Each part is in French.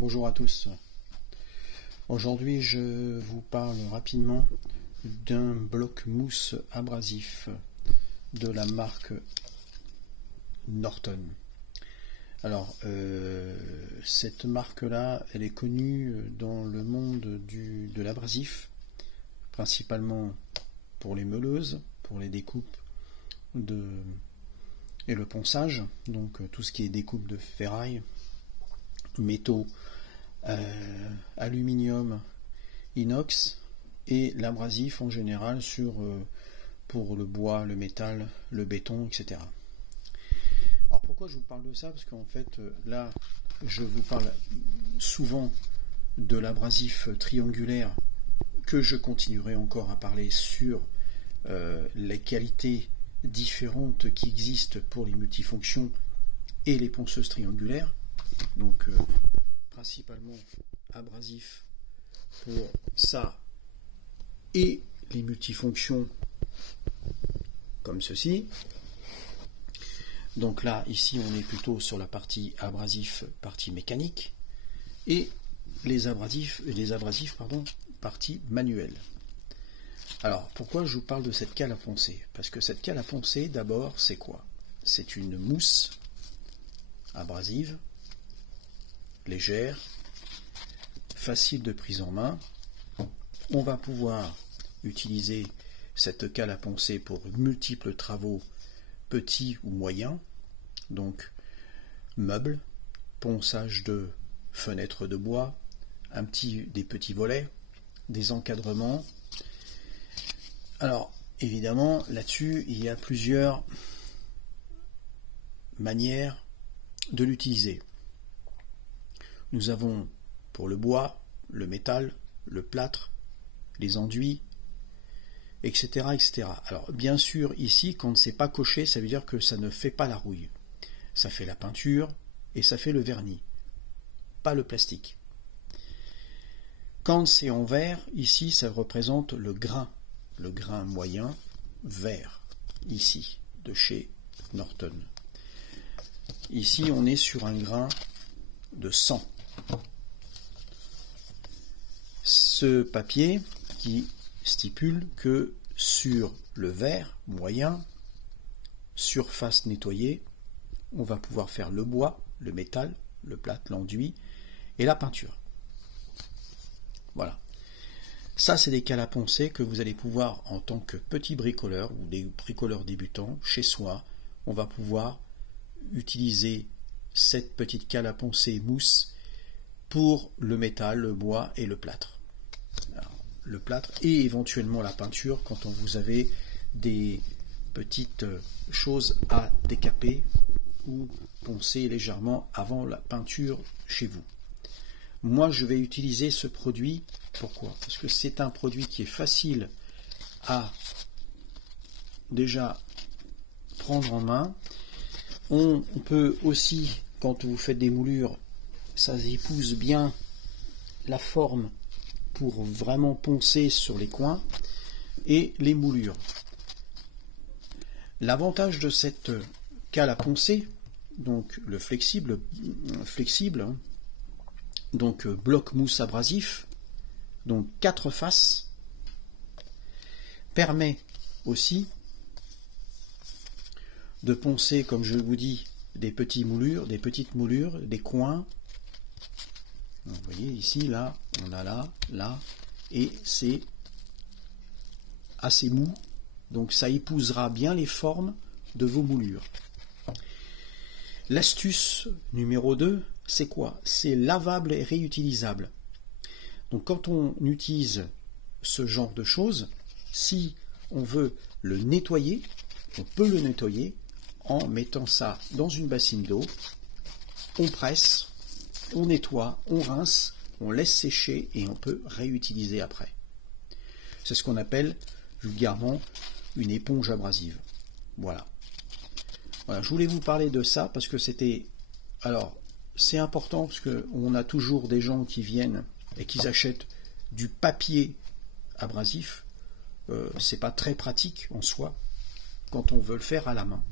Bonjour à tous. Aujourd'hui, je vous parle rapidement d'un bloc mousse abrasif de la marque Norton. Alors, cette marque-là, elle est connue dans le monde de l'abrasif, principalement pour les meuleuses, pour les découpes et le ponçage, donc tout ce qui est découpe de ferraille, métaux, aluminium, inox, et l'abrasif en général pour le bois, le métal, le béton, etc. Alors pourquoi je vous parle de ça? Parce qu'en fait là je vous parle souvent de l'abrasif triangulaire, que je continuerai encore à parler sur les qualités différentes qui existent pour les multifonctions et les ponceuses triangulaires. Donc principalement abrasif pour ça et les multifonctions comme ceci. Donc là, ici, on est plutôt sur la partie abrasif, partie mécanique, et les abrasifs, partie manuelle. Alors, pourquoi je vous parle de cette cale à poncer? Parce que cette cale à poncer, d'abord, c'est quoi? C'est une mousse abrasive, légère, facile de prise en main. On va pouvoir utiliser cette cale à poncer pour multiples travaux, petits ou moyens, donc meubles, ponçage de fenêtres de bois, des petits volets, des encadrements. Alors évidemment là-dessus il y a plusieurs manières de l'utiliser. Nous avons pour le bois, le métal, le plâtre, les enduits, etc., etc. Alors bien sûr ici quand c'est pas coché, ça veut dire que ça ne fait pas la rouille. Ça fait la peinture et ça fait le vernis, pas le plastique. Quand c'est en vert, ici ça représente le grain moyen vert, ici, de chez Norton. Ici on est sur un grain de 100. Ce papier qui stipule que sur le vert moyen, surface nettoyée, on va pouvoir faire le bois, le métal, le plâtre, l'enduit et la peinture. Voilà. Ça, c'est des cales à poncer que vous allez pouvoir, en tant que petit bricoleur ou des bricoleurs débutants, chez soi, on va pouvoir utiliser cette petite cale à poncer mousse pour le métal, le bois et le plâtre. Alors, le plâtre et éventuellement la peinture quand vous avez des petites choses à décaper ou poncer légèrement avant la peinture chez vous. Moi je vais utiliser ce produit, pourquoi? Parce que c'est un produit qui est facile à déjà prendre en main. On peut aussi, quand vous faites des moulures, ça épouse bien la forme pour vraiment poncer sur les coins et les moulures. L'avantage de cette cale à poncer, donc le flexible, donc bloc mousse abrasif, donc 4 faces, permet aussi de poncer, comme je vous dis, des petites moulures, des coins. Vous voyez ici, là, on a là, et c'est assez mou, donc ça épousera bien les formes de vos moulures. L'astuce numéro 2, c'est quoi? C'est lavable et réutilisable. Donc quand on utilise ce genre de choses, si on veut le nettoyer, on peut le nettoyer en mettant ça dans une bassine d'eau, on presse, on nettoie, on rince, on laisse sécher et on peut réutiliser après. C'est ce qu'on appelle vulgairement une éponge abrasive. Voilà. Voilà, je voulais vous parler de ça parce que c'était... Alors, c'est important parce qu'on a toujours des gens qui viennent et qui achètent du papier abrasif. C'est pas très pratique en soi quand on veut le faire à la main.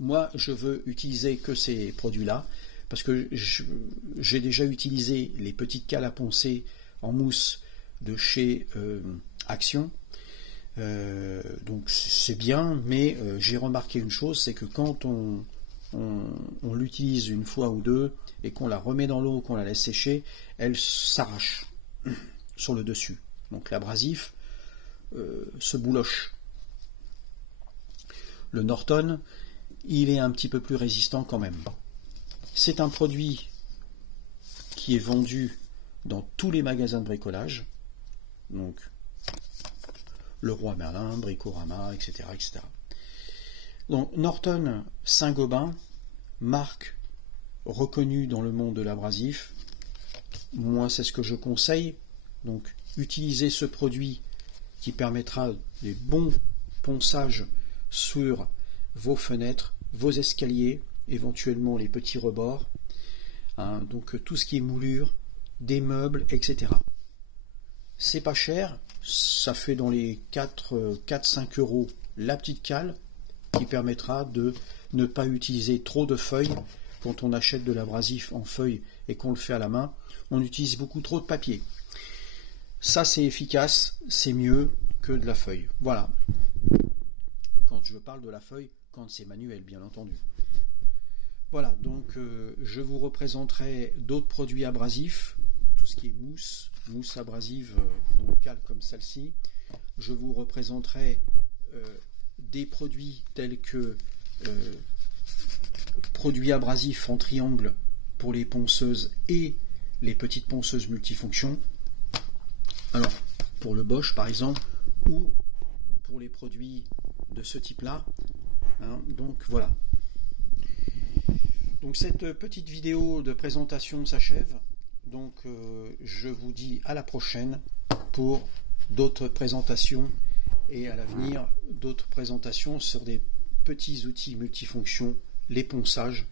Moi, je veux utiliser que ces produits-là parce que j'ai déjà utilisé les petites cales à poncer en mousse de chez Action. Donc c'est bien, mais j'ai remarqué une chose, c'est que quand on l'utilise une fois ou deux et qu'on la remet dans l'eau, qu'on la laisse sécher, elle s'arrache sur le dessus. Donc l'abrasif se bouloche. Le Norton, il est un petit peu plus résistant quand même. C'est un produit qui est vendu dans tous les magasins de bricolage, donc Leroy Merlin, Bricorama, etc., etc. Donc Norton Saint-Gobain, marque reconnue dans le monde de l'abrasif. Moi, c'est ce que je conseille. Donc, utilisez ce produit qui permettra des bons ponçages sur vos fenêtres, vos escaliers, éventuellement les petits rebords. Hein, donc, tout ce qui est moulure, des meubles, etc. C'est pas cher. Ça fait dans les 4-5 euros la petite cale qui permettra de ne pas utiliser trop de feuilles. Quand on achète de l'abrasif en feuilles et qu'on le fait à la main, on utilise beaucoup trop de papier. Ça, c'est efficace, c'est mieux que de la feuille. Voilà. Quand je parle de la feuille, quand c'est manuel, bien entendu. Voilà, donc je vous représenterai d'autres produits abrasifs, tout ce qui est mousse abrasive, donc cale comme celle-ci. Je vous représenterai des produits tels que produits abrasifs en triangle pour les ponceuses et les petites ponceuses multifonctions. Alors, pour le Bosch par exemple, ou pour les produits de ce type-là. Hein, donc voilà. Donc cette petite vidéo de présentation s'achève. Donc je vous dis à la prochaine pour d'autres présentations et à l'avenir d'autres présentations sur des petits outils multifonctions, les ponçages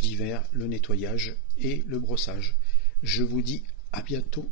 d'hiver, le nettoyage et le brossage. Je vous dis à bientôt.